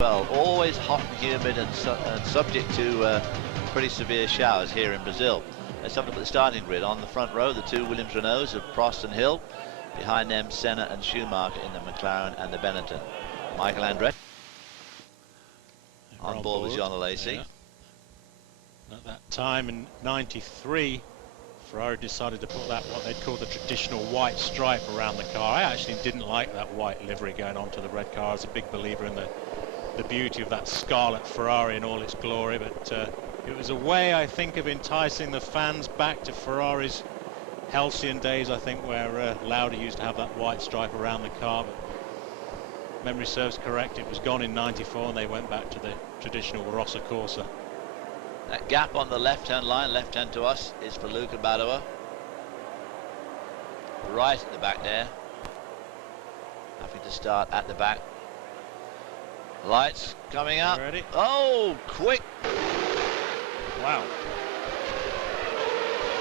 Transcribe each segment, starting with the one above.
Well, always hot and humid and subject to pretty severe showers here in Brazil. Let's have a look at the starting grid. On the front row, the two Williams Renaults of Prost and Hill. Behind them, Senna and Schumacher in the McLaren and the Benetton. Michael Andretti on board with John Lacey. Yeah. At that time in '93, Ferrari decided to put that, what they'd call the traditional white stripe around the car. I actually didn't like that white livery going onto the red car. I was a big believer in the beauty of that scarlet Ferrari in all its glory, but it was a way, I think, of enticing the fans back to Ferrari's halcyon days, I think, where Lauda used to have that white stripe around the car, but memory serves correct, it was gone in '94 and they went back to the traditional Rossa Corsa. That gap on the left-hand line, left-hand to us, is for Luca Badoer. Right at the back there. Having to start at the back. Lights coming up. Ready? Oh, quick. Wow.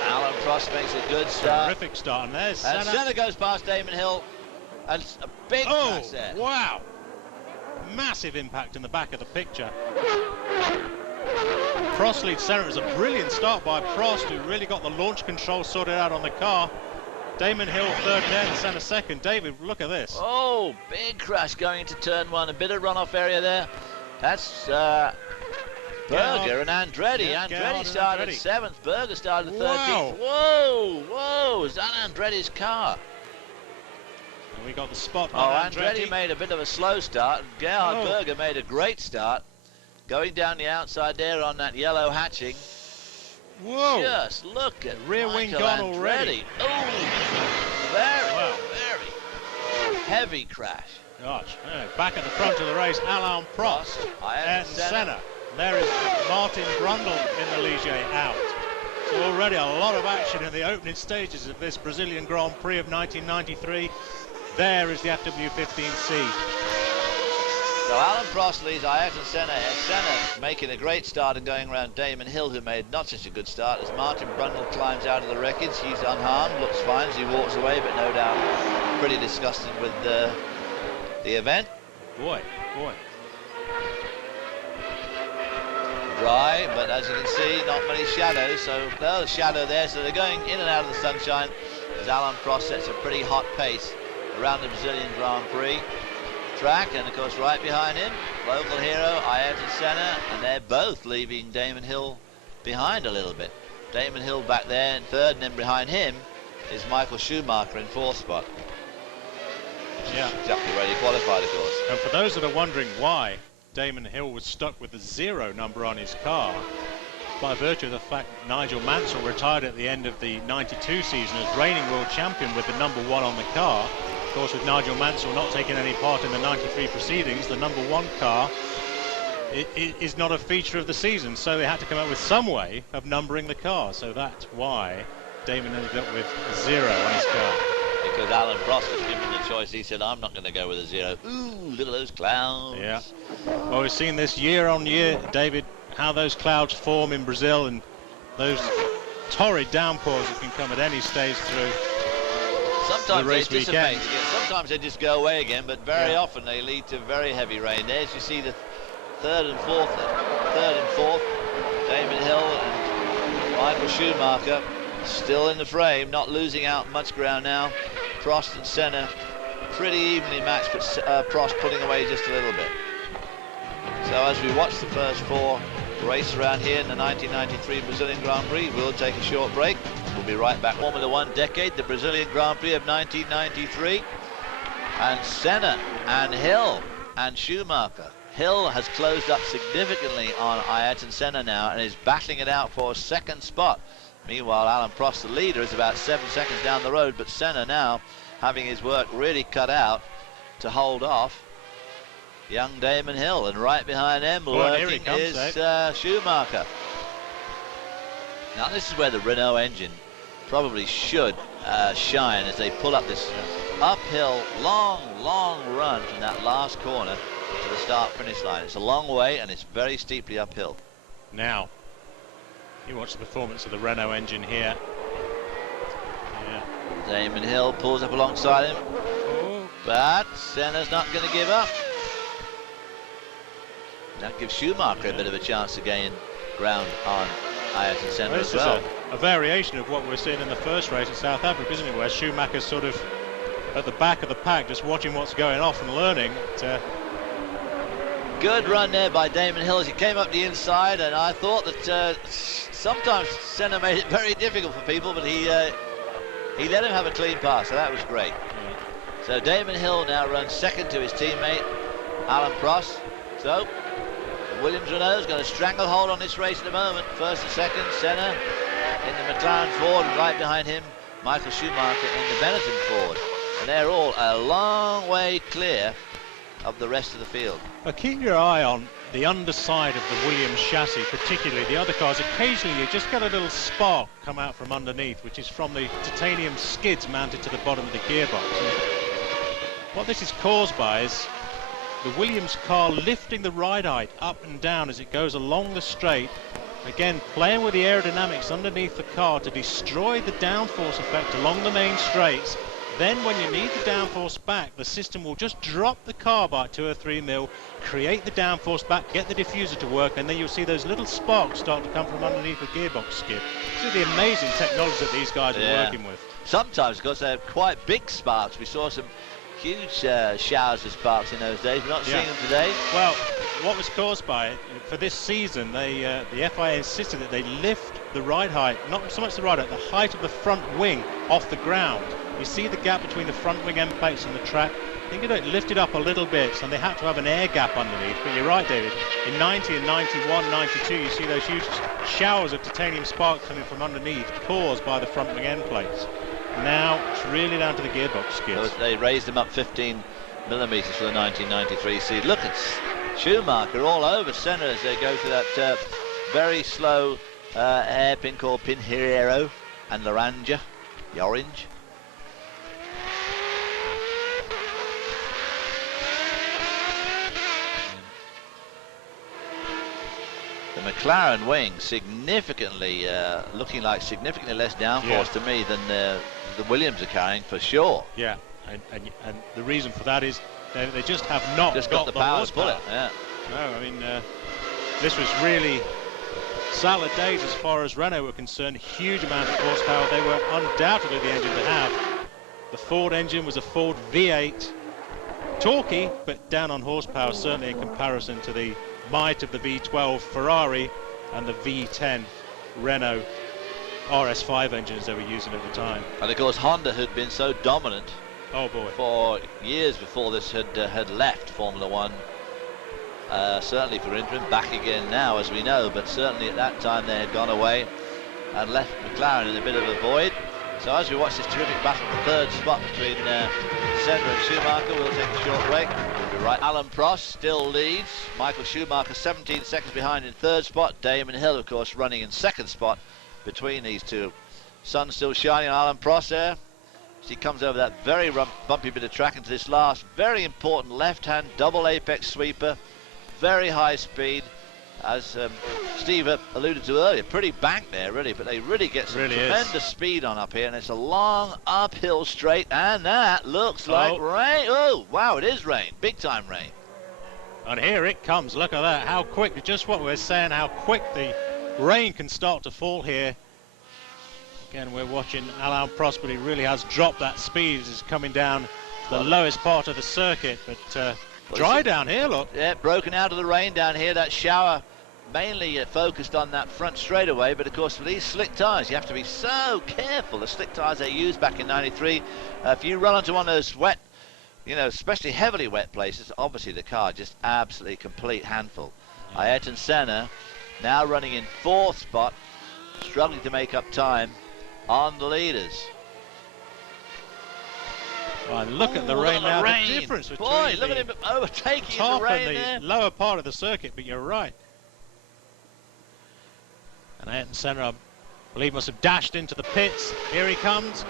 Alan Prost makes a good start. Terrific start, and there's And Senna. Senna goes past Damon Hill. And a big crash there. Wow. Massive impact in the back of the picture. Prost leads Senna. It was a brilliant start by Prost, who really got the launch control sorted out on the car. Damon Hill third there and Senna second. David, look at this. Oh, big crash going into turn one. A bit of runoff area there. That's Berger and Andretti. Yeah, Andretti started 7th. Berger started 13th. Wow. Whoa. Is that Andretti's car? And we got the spot Oh, on Andretti made a bit of a slow start. Gerhard Berger made a great start. Going down the outside there on that yellow hatching. Whoa. Just look at rear wing Michael gone Andretti. already. Oh, very heavy crash. Gosh, back at the front of the race, Alain Prost and Senna. There is Martin Brundle in the Ligier out. So already a lot of action in the opening stages of this Brazilian Grand Prix of 1993. There is the FW15C. So Alan Prost leads Ayrton Senna, and Senna making a great start and going around Damon Hill, who made not such a good start, as Martin Brundle climbs out of the wreckage. He's unharmed, looks fine as he walks away, but no doubt pretty disgusted with the event. Boy. Dry, but as you can see, not many shadows, so no shadow there, so they're going in and out of the sunshine as Alan Prost sets a pretty hot pace around the Brazilian Grand Prix track, and of course right behind him, local hero Ayrton Senna, and they're both leaving Damon Hill behind a little bit. Damon Hill back there in third, and then behind him is Michael Schumacher in fourth spot. Yeah. Exactly where he qualified, of course. And for those that are wondering why Damon Hill was stuck with the 0 number on his car, by virtue of the fact that Nigel Mansell retired at the end of the '92 season as reigning world champion with the number 1 on the car. Of course, with Nigel Mansell not taking any part in the '93 proceedings, the number 1 car is not a feature of the season, so they had to come up with some way of numbering the car. So that's why Damon ended up with a 0 on his car. Because Alan Prost was given the choice, he said, I'm not going to go with a 0. Ooh, look at those clouds. Yeah. Well, we've seen this year on year, David, how those clouds form in Brazil, and those torrid downpours that can come at any stage through. Sometimes they dissipate again, sometimes they just go away again, but very often they lead to very heavy rain. There's, you see, the third and fourth, Damon Hill and Michael Schumacher still in the frame, not losing out much ground now. Prost and Senna pretty evenly matched, but Prost pulling away just a little bit. So as we watch the first 4 race around here in the 1993 Brazilian Grand Prix, we'll take a short break. We'll be right back. Formula One decade, the Brazilian Grand Prix of 1993. And Senna and Hill and Schumacher. Hill has closed up significantly on Ayrton Senna now and is battling it out for a second spot. Meanwhile, Alan Prost, the leader, is about 7 seconds down the road, but Senna now having his work really cut out to hold off young Damon Hill, and right behind them lurking is Schumacher. Now this is where the Renault engine probably should shine as they pull up this uphill, long run from that last corner to the start-finish line. It's a long way and it's very steeply uphill. Now, you watch the performance of the Renault engine here. Yeah. Damon Hill pulls up alongside him, but Senna's not going to give up. That gives Schumacher a bit of a chance to gain ground on Ayrton Senna Well, as this well. is a variation of what we're seeing in the first race in South Africa, isn't it? Where Schumacher's sort of at the back of the pack, just watching what's going off and learning. Good run there by Damon Hill as he came up the inside, and I thought that sometimes Senna made it very difficult for people, but he let him have a clean pass, so that was great. Yeah. So Damon Hill now runs second to his teammate Alan Prost. So Williams Renault is going to stranglehold on this race at the moment. First and second, Senna in the McLaren Ford, and right behind him Michael Schumacher in the Benetton Ford, and they're all a long way clear of the rest of the field. But keep your eye on the underside of the Williams chassis, particularly the other cars. Occasionally you just get a little spark come out from underneath, which is from the titanium skids mounted to the bottom of the gearbox. And what this is caused by is the Williams car lifting the ride height up and down as it goes along the straight, again playing with the aerodynamics underneath the car to destroy the downforce effect along the main straights. Then when you need the downforce back, the system will just drop the car by 2 or 3 mil, create the downforce back, get the diffuser to work, and then you'll see those little sparks start to come from underneath the gearbox skid. This is the amazing technology that these guys are working with. Sometimes, because they're quite big sparks. We saw some huge showers of sparks in those days. We're not seeing them today. Well, what was caused by it, for this season, the FIA insisted that they lift the ride height, not so much the ride height, the height of the front wing off the ground. You see the gap between the front wing end plates and the track. I think it lifted up a little bit, and they had to have an air gap underneath. But you're right, David. In 90 and 91, 92, you see those huge showers of titanium sparks coming from underneath, caused by the front wing end plates. Now it's really down to the gearbox skids. So they raised them up 15 millimeters for the 1993 seed. Look at Schumacher all over Senna as they go through that very slow hairpin called Pinheiro and Laranja, the orange. The McLaren wing significantly looking like significantly less downforce to me than the Williams are carrying, for sure. Yeah, and the reason for that is they just have not got the power to pull it. Yeah. No, I mean this was really salad days as far as Renault were concerned. Huge amount of horsepower. They were undoubtedly the engine to have. The Ford engine was a Ford V8, torquey but down on horsepower, certainly in comparison to the might of the V12 Ferrari and the V10 Renault RS5 engines they were using at the time. And of course Honda had been so dominant for years before this had left Formula One, certainly for interim, back again now as we know, but certainly at that time they had gone away and left McLaren in a bit of a void. So as we watch this terrific battle for the third spot between Senna and Schumacher, we'll take a short break. We'll be right. Alan Prost still leads. Michael Schumacher 17 seconds behind in third spot. Damon Hill, of course, running in second spot between these two. Sun still shining on Alan Prost there as he comes over that very bumpy bit of track into this last very important left-hand double apex sweeper. Very high speed. As Steve alluded to earlier, pretty bank there really, but they really get some tremendous speed on up here, and it's a long uphill straight, and that looks like rain. Oh wow, it is rain, big time rain. And here it comes, look at that, how quick, just what we're saying, how quick the rain can start to fall here. Again, we're watching Alain Prost, but he really has dropped that speed as he's coming down to the lowest part of the circuit, but dry down here, look. Yeah, broken out of the rain down here. That shower mainly focused on that front straightaway, but of course for these slick tyres you have to be so careful. The slick tyres they used back in 93, if you run onto one of those wet, especially heavily wet places, obviously the car just absolutely complete handful. Ayrton Senna now running in fourth spot, struggling to make up time on the leaders. Oh, and look at the rain now. The difference between look at him overtaking top the rain and the there. lower part of the circuit, but you're right. And Ayrton Senna, I believe, must have dashed into the pits. Here he comes.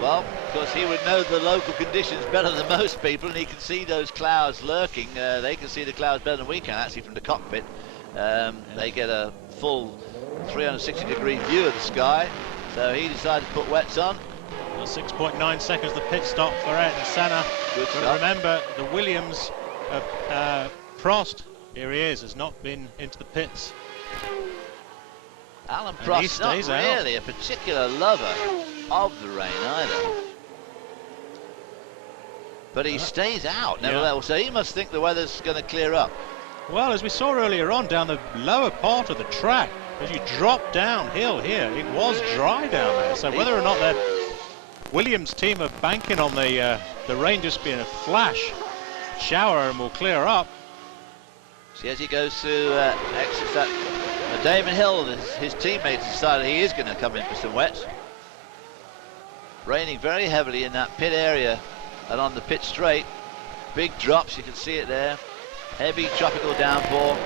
Well, of course, he would know the local conditions better than most people, and he can see those clouds lurking. They can see the clouds better than we can, actually, from the cockpit. They get a full 360-degree view of the sky, so he decided to put wets on. 6.9 seconds the pit stop for Ayrton Senna. Good but stop. Remember, the Williams, Prost Here he is, has not been into the pits. Alan And he Prost not stays out. really a particular lover of the rain either. But he stays out nevertheless, so he must think the weather's going to clear up. Well, as we saw earlier on down the lower part of the track, as you drop downhill here, it was dry down there. So whether or not that Williams team are banking on the rain just being a flash shower and will clear up. See, as he goes through exits that Damon Hill, his teammates decided he is going to come in for some wets. Raining very heavily in that pit area and on the pit straight. Big drops, you can see it there. Heavy tropical downpour.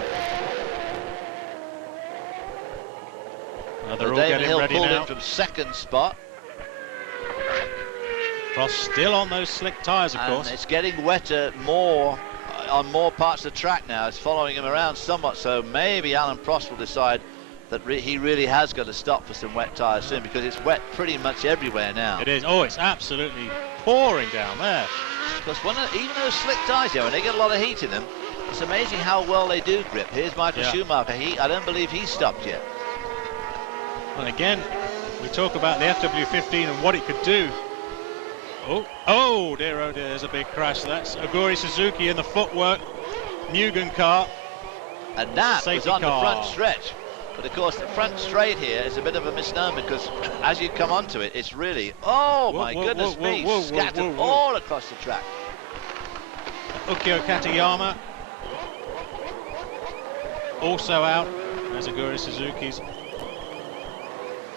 They're all Damon getting Hill ready pulled now. in from second spot. Prost still on those slick tyres, of And course. it's getting wetter more on more parts of the track now. It's following him around somewhat, so maybe Alan Prost will decide that he really has got to stop for some wet tyres soon, because it's wet pretty much everywhere now. It is. Oh, it's absolutely pouring down there. Because even those slick tyres, when they get a lot of heat in them, it's amazing how well they do grip. Here's Michael Schumacher. I don't believe he's stopped yet. And again, we talk about the FW15 and what it could do. Oh dear, there's a big crash. That's Aguri Suzuki in the footwork. Mugen car. And that was Safety on car. the front stretch. But of course, the front straight here is a bit of a misnomer, because as you come onto it, it's really, my goodness me, scattered all across the track. Ukyo Katayama also out. There's Aguri Suzuki's.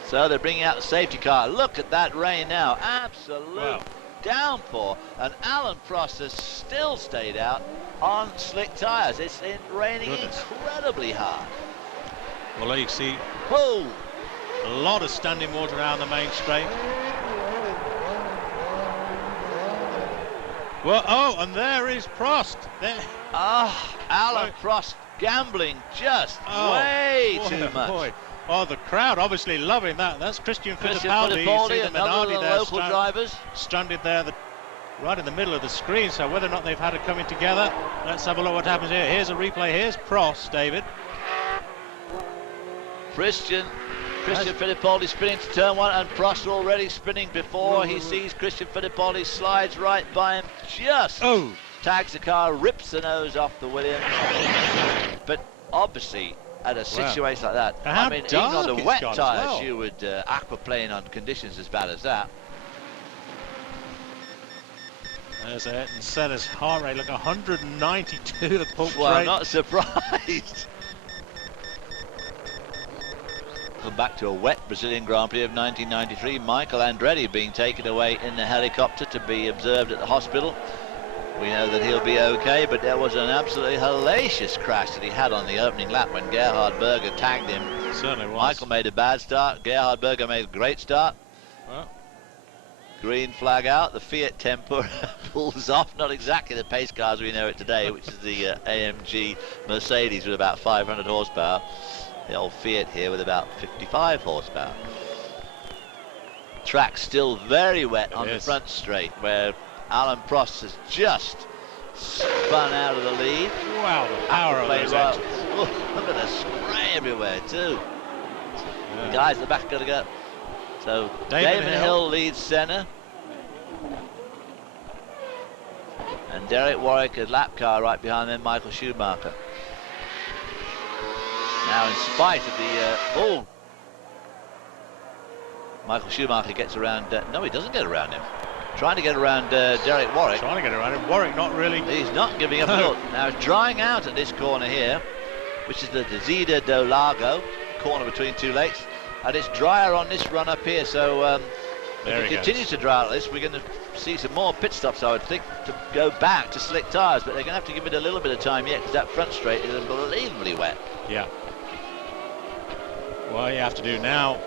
So they're bringing out the safety car. Look at that rain now. Absolute downpour. And Alan Prost has still stayed out on slick tyres. It's raining incredibly hard. Well, there you see Whoa! a lot of standing water around the main straight. Well, and there is Prost. There. Alan Prost gambling just way too much. Boy. Oh, the crowd obviously loving that. That's Christian Fittipaldi. You see the another Minardi there, local drivers. stranded there, right in the middle of the screen. So whether or not they've had it coming together, let's have a look what happens here. Here's a replay. Here's Prost, David. Christian Fittipaldi spinning to turn one, and Prost already spinning before he sees Christian Fittipaldi, slides right by him, just tags the car, rips the nose off the Williams. But obviously, at a situation like that, I mean, even on the wet tyres, you would aquaplane on conditions as bad as that. There's Ayrton Senna's heart rate, look, 192, the pulse rate. I'm not surprised. Come back to a wet Brazilian Grand Prix of 1993. Michael Andretti being taken away in the helicopter to be observed at the hospital. We know that he'll be okay, but there was an absolutely hellacious crash that he had on the opening lap when Gerhard Berger tagged him. Certainly was. Michael made a bad start. Gerhard Berger made a great start. Well. Green flag out. The Fiat Tempura pulls off. Not exactly the pace cars we know it today, which is the AMG Mercedes with about 500 horsepower. The old Fiat here with about 55 horsepower. Track still very wet on the front straight, where Alan Prost has just spun out of the lead. Wow, the power of those engines. Look at the spray everywhere too. The guys at the back got to go. So Damon Hill leads Senna. And Derek Warwick, a lap car right behind them, Michael Schumacher. Now, in spite of the Michael Schumacher gets around. No, he doesn't get around him. Trying to get around Derek Warwick. Trying to get around him. Warwick not really. He's not giving up at all. Now it's drying out at this corner here, which is the Desida do Lago, corner between two lakes, and it's drier on this run up here. So if it continues to dry out this, we're going to see some more pit stops, I would think, to go back to slick tyres. But they're going to have to give it a little bit of time yet, because that front straight is unbelievably wet. Yeah. What you have to do now,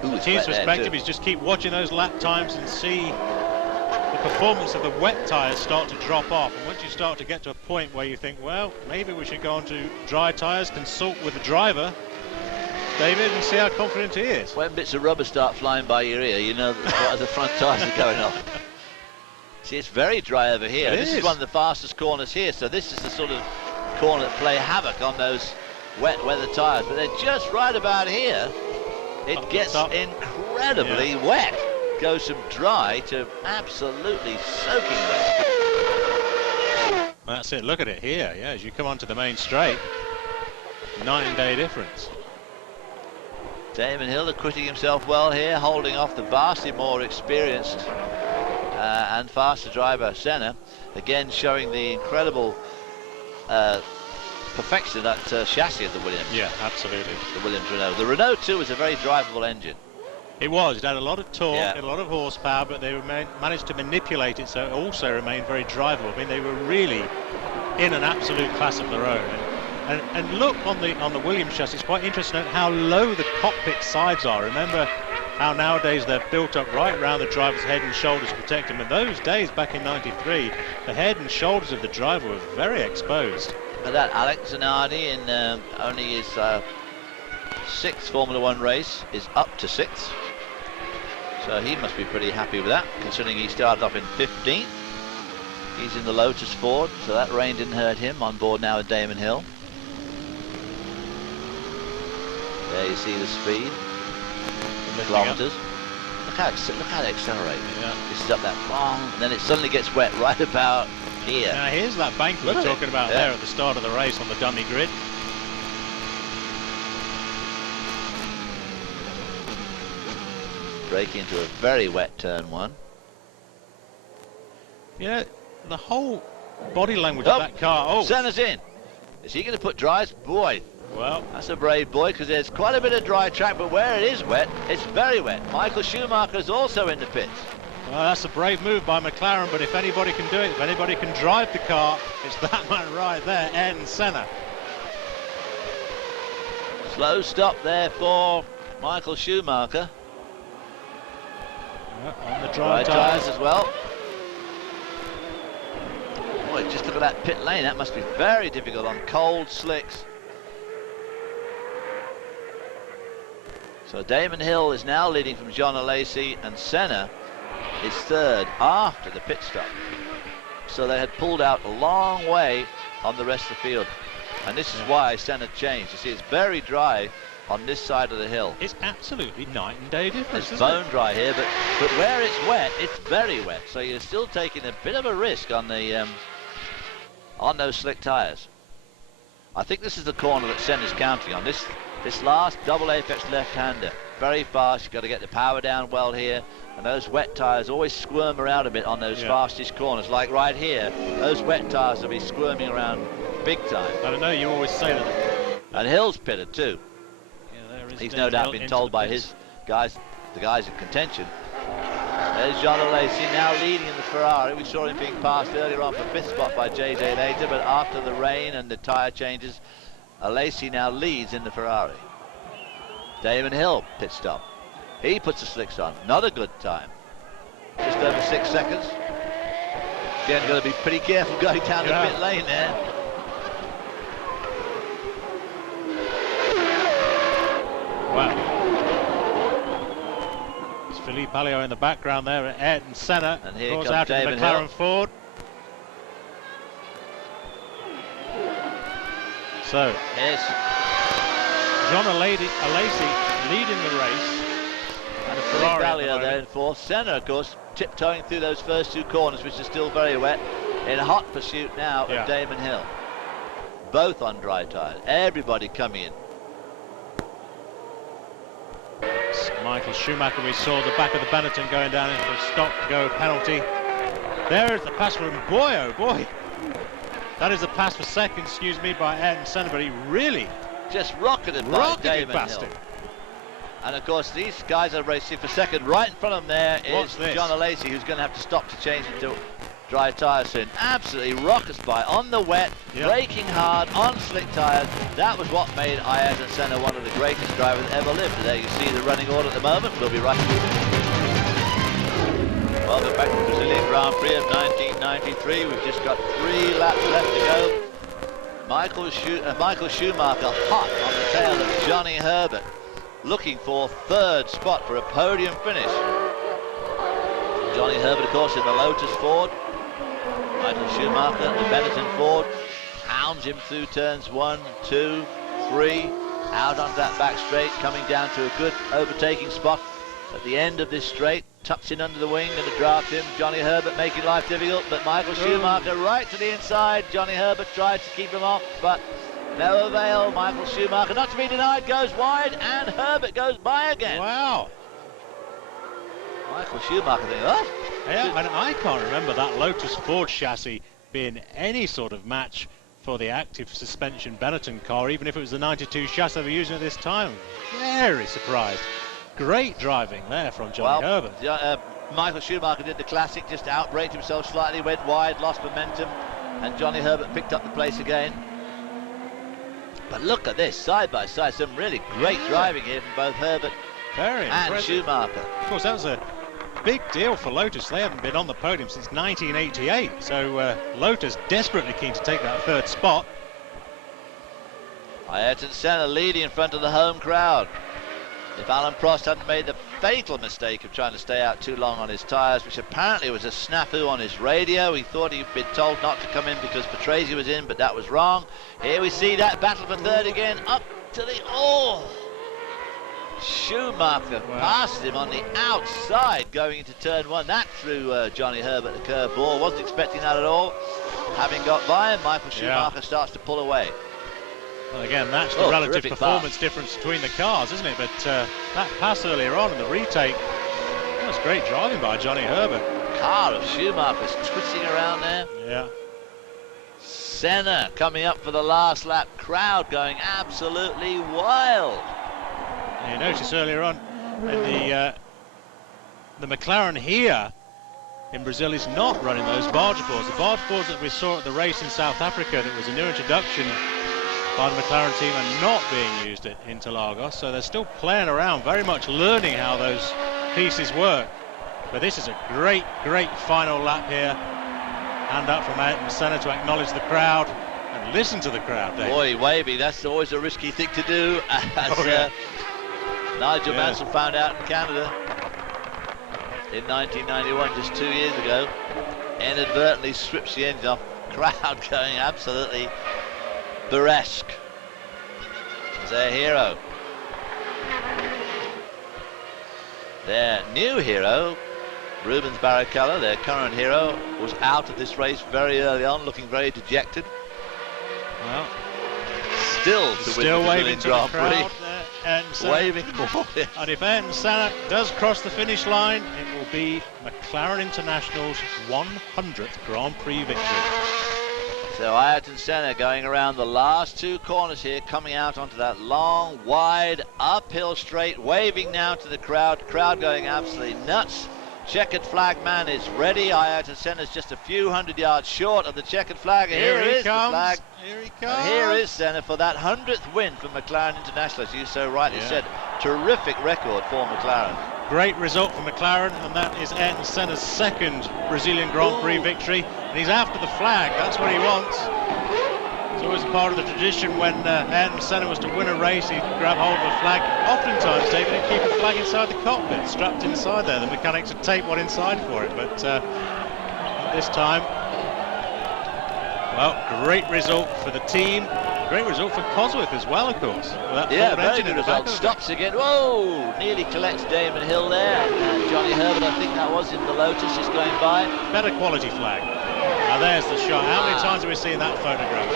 the team's perspective, is just keep watching those lap times and see the performance of the wet tyres start to drop off. And once you start to get to a point where you think, well, maybe we should go on to dry tyres, consult with the driver, David, and see how confident he is. When bits of rubber start flying by your ear, you know that the front tyres are going off. See, it's very dry over here. This is one of the fastest corners here, so this is the sort of corner that play havoc on those wet weather tyres, but they're just right about here. It gets incredibly wet. Goes from dry to absolutely soaking wet. That's it, look at it here, yeah, as you come onto the main straight, night and day difference. Damon Hill acquitting himself well here, holding off the vastly more experienced and faster driver Senna, again showing the incredible perfection of that chassis of the Williams. Yeah, absolutely. The Williams Renault. The Renault 2 was a very drivable engine. It was. It had a lot of torque, Yeah. a lot of horsepower, but they managed to manipulate it so it also remained very drivable. I mean, they were really in an absolute class of their own. And look on the Williams chassis, it's quite interesting how low the cockpit sides are. Remember how nowadays they're built up right around the driver's head and shoulders to protect him. In those days, back in '93, the head and shoulders of the driver were very exposed. But that Alex Zanardi in only his 6th Formula 1 race is up to 6th. So he must be pretty happy with that, considering he started off in 15th. He's in the Lotus Ford, so that rain didn't hurt him. On board now with Damon Hill. There you see the speed, the kilometres. Look how they accelerate. Yeah. This is up that long, and then it suddenly gets wet right about here. Now here's that bank we were talking about there at the start of the race on the dummy grid. Break into a very wet turn 1. Yeah, the whole body language of that car. Oh, Senna's in. Is he going to put dries? Boy, well, that's a brave boy, because there's quite a bit of dry track, but where it is wet, it's very wet. Michael Schumacher is also in the pits. well, that's a brave move by McLaren, but if anybody can do it, if anybody can drive the car, it's that man right there, Ayrton Senna. Slow stop there for Michael Schumacher. On the dry tyres tyres as well. Boy, just look at that pit lane. That must be very difficult on cold slicks. So Damon Hill is now leading from John Alesi, and Senna is 3rd after the pit stop. So they had pulled out a long way on the rest of the field. And this is why Senna changed. You see, it's very dry on this side of the hill. It's absolutely night and day difference. It's bone dry here, but where it's wet, it's very wet. So you're still taking a bit of a risk on the on those slick tyres. I think this is the corner that Senna's counting on. This last double apex left-hander, very fast. You've got to get the power down well here, and those wet tyres always squirm around a bit on those fastest corners. Like right here, those wet tyres will be squirming around big time. I don't know. You always say that. And Hill's pitted too. He's no doubt been told by his guys, the guys in contention. There's John Alesi now leading in the Ferrari. We saw him being passed earlier on for 5th spot by JJ later, but after the rain and the tyre changes, Alesi now leads in the Ferrari. Damon Hill pit stop. He puts the slicks on. Not a good time. Just over 6 seconds. Again, got to be pretty careful going down the pit lane there. Wow. It's Philippe Alliot in the background there at Ayrton Senna. And here goes comes out to the Damon McLaren Hill. Ford. So, Yes. John Alesi leading the race. And a Ferrari at the Alliot there in moment. 4th. Senna, of course, tiptoeing through those first 2 corners, which are still very wet, in hot pursuit now of Damon Hill. Both on dry tyres. Everybody coming in. Michael Schumacher, we saw the back of the Benetton going down into a stop-go penalty. There is the pass from boy, oh boy. That is a pass for second, excuse me, by Ayrton Senna, but he really just rocketed by Damon past Hill. him. And of course, these guys are racing for second. Right in front of them there is John Alesi, who's going to have to stop to change into dry tyres soon. Absolutely rockets by on the wet, braking hard on slick tyres. That was what made Ayrton Senna one of the greatest drivers ever lived. There you see the running order at the moment. We'll be right Welcome back to the Brazilian Grand Prix of 1993. We've just got 3 laps left to go. Michael Schumacher hot on the tail of Johnny Herbert, looking for 3rd spot for a podium finish. Johnny Herbert, of course, in the Lotus Ford. Michael Schumacher, the Benetton Ford. pounds him through turns 1, 2, 3, out onto that back straight, coming down to a good overtaking spot at the end of this straight. Tucks in under the wing, going to draft him. Johnny Herbert making life difficult, but Michael Schumacher right to the inside. Johnny Herbert tries to keep him off, but no avail. Michael Schumacher, not to be denied, goes wide, and Herbert goes by again. Wow. Michael Schumacher thinking, oh. Yeah, and I can't remember that Lotus Ford chassis being any sort of match for the active suspension Benetton car, even if it was the 92 chassis they were using at this time. Very surprised. Great driving there from Johnny Herbert. Michael Schumacher did the classic, just outbraked himself slightly, went wide, lost momentum, and Johnny Herbert picked up the place again. But look at this, side by side, some really great driving here from both Herbert Very and impressive. Schumacher. Of course, that was a big deal for Lotus. They haven't been on the podium since 1988, so Lotus desperately keen to take that third spot. Ayrton Senna leading in front of the home crowd. If Alan Prost hadn't made the fatal mistake of trying to stay out too long on his tyres, which apparently was a snafu on his radio. He thought he'd been told not to come in because Patrese was in, but that was wrong. Here we see that battle for third again, up to the... Oh! Schumacher passed him on the outside going into turn 1. That threw Johnny Herbert a curve ball. Wasn't expecting that at all. Having got by him, Michael Schumacher starts to pull away. Well, again, that's the relative performance difference between the cars, isn't it? But that pass earlier on in the retake, that was great driving by Johnny Herbert. Car of Schumacher's twisting around there. Yeah. Senna coming up for the last lap. Crowd going absolutely wild. You notice earlier on in the McLaren here in Brazil is not running those barge boards. The barge boards that we saw at the race in South Africa, that was a new introduction by the McLaren team, are not being used at Interlagos, so they're still playing around, very much learning how those pieces work. But this is a great final lap here. Hand up from Ayrton Senna to acknowledge the crowd and listen to the crowd, Dave. Boy, wavy, that's always a risky thing to do, as Nigel Mansell found out in Canada in 1991, just 2 years ago. Inadvertently strips the engine off. Crowd going absolutely burlesque. Their hero. Their new hero, Rubens Barrichello, their current hero, was out of this race very early on, looking very dejected. Well, still to win the waving to Grand the crowd Prix. there, Waving forward. And if Ayrton Senna does cross the finish line, it will be McLaren International's 100th Grand Prix victory. So Ayrton Senna going around the last two corners here, coming out onto that long, wide, uphill straight, waving now to the crowd. Crowd going absolutely nuts. Checkered flag man is ready. Ayrton Senna's just a few hundred yards short of the checkered flag. Here is the flag. Here he comes. And here is Senna for that 100th win for McLaren International, as you so rightly said. Terrific record for McLaren. Great result for McLaren, and that is Ayrton Senna's second Brazilian Grand Prix victory. And he's after the flag, that's what he wants. It's always part of the tradition when Ayrton Senna was to win a race, he'd grab hold of a flag. Oftentimes, David, he'd keep a flag inside the cockpit, strapped inside there. The mechanics would tape one inside for it, but this time, well, great result for the team. Great result for Cosworth as well, of course. Very good result. Stops again. Whoa! Nearly collects Damon Hill there. And Johnny Herbert, I think that was in the Lotus, just going by. Better quality flag. Now there's the shot. How many times have we seen that photograph?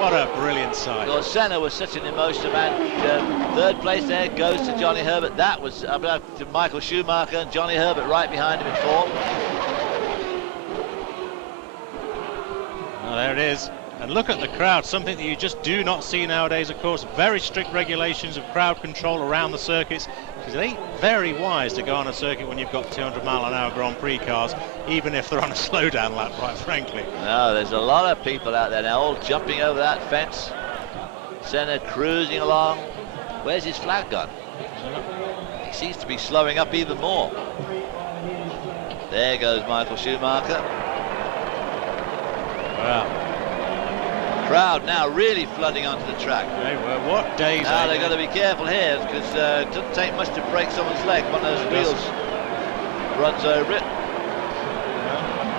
What a brilliant sight. Well, Senna was such an emotional man. Third place there goes to Johnny Herbert. That was to Michael Schumacher, and Johnny Herbert right behind him in form. Well, there it is. And look at the crowd, something that you just do not see nowadays, of course. Very strict regulations of crowd control around the circuits, because it ain't very wise to go on a circuit when you've got 200-mile-an-hour Grand Prix cars, even if they're on a slowdown lap, quite frankly. No, there's a lot of people out there now, all jumping over that fence. Senna cruising along. Where's his flag gone? He seems to be slowing up even more. There goes Michael Schumacher. Wow. Crowd now really flooding onto the track. They were, what days. Now they've got to be careful here, because it doesn't take much to break someone's leg. One of those wheels runs over it.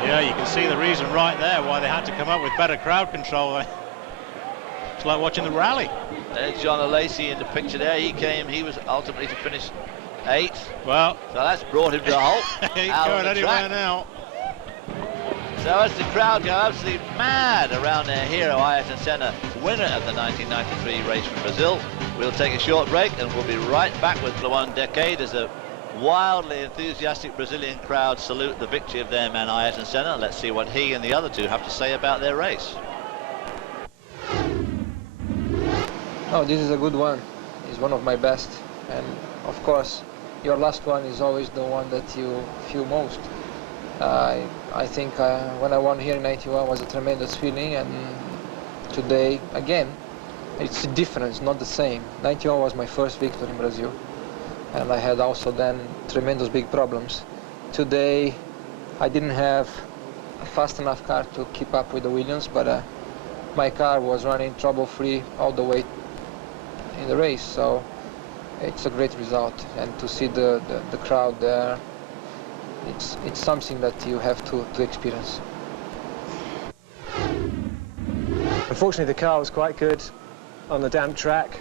Yeah, you can see the reason right there why they had to come up with better crowd control. It's like watching the rally. There's John O'Lacey in the picture there. He was ultimately to finish 8th. Well, so that's brought him to a halt. he ain't out going on the anywhere track. now. So as the crowd go absolutely mad around their hero, Ayrton Senna, winner of the 1993 race from Brazil, we'll take a short break and we'll be right back with Le One Decade as a wildly enthusiastic Brazilian crowd salute the victory of their man Ayrton Senna. Let's see what he and the other two have to say about their race. Oh, this is a good one. It's one of my best, and of course your last one is always the one that you feel most. I think when I won here in 91 was a tremendous feeling, and today again it's different, it's not the same. 91 was my first victory in Brazil, and I had also then tremendous big problems. Today I didn't have a fast enough car to keep up with the Williams, but my car was running trouble-free all the way in the race, so it's a great result. And to see the crowd there, it's something that you have to experience. Unfortunately, the car was quite good on the damp track,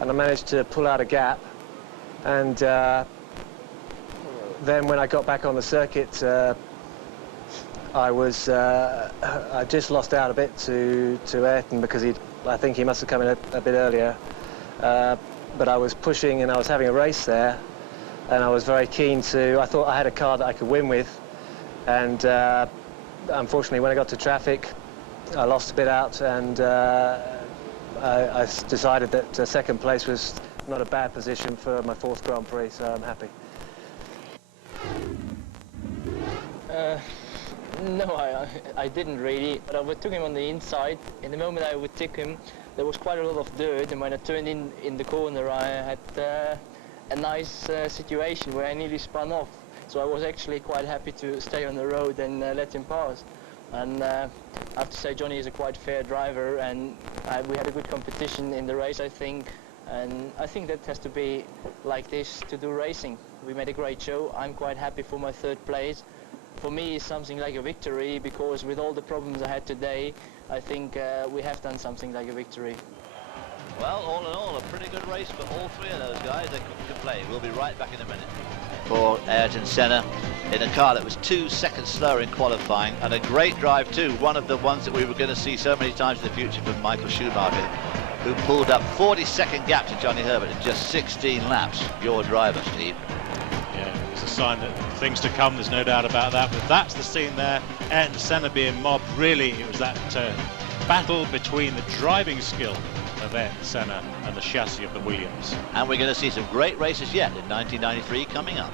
and I managed to pull out a gap. And then when I got back on the circuit, I just lost out a bit to Ayrton, because I think he must have come in a bit earlier. But I was pushing and I was having a race there, and I was very keen to. I thought I had a car that I could win with, and unfortunately when I got to traffic I lost a bit out, and I decided that second place was not a bad position for my 4th Grand Prix, so I'm happy. No, I didn't really, but I overtook him on the inside. In the moment I overtook him, there was quite a lot of dirt, and when I turned in the corner, I had a nice situation where I nearly spun off. So I was actually quite happy to stay on the road and let him pass. And I have to say, Johnny is a quite fair driver, and we had a good competition in the race, I think. And I think that has to be like this to do racing. We made a great show. I'm quite happy for my 3rd place. For me, it's something like a victory, because with all the problems I had today, I think we have done something like a victory. Well, all in all, a pretty good race for all 3 of those guys. They couldn't complain. We'll be right back in a minute. For Ayrton Senna, in a car that was 2 seconds slower in qualifying, and a great drive too. One of the ones that we were going to see so many times in the future from Michael Schumacher, who pulled up 40-second gap to Johnny Herbert in just 16 laps. Your driver, Steve. Yeah, it's a sign that things to come, there's no doubt about that. But that's the scene there, Ayrton Senna being mobbed. Really, it was that battle between the driving skill of Ayrton Senna and the chassis of the Williams. And we're going to see some great races yet in 1993 coming up.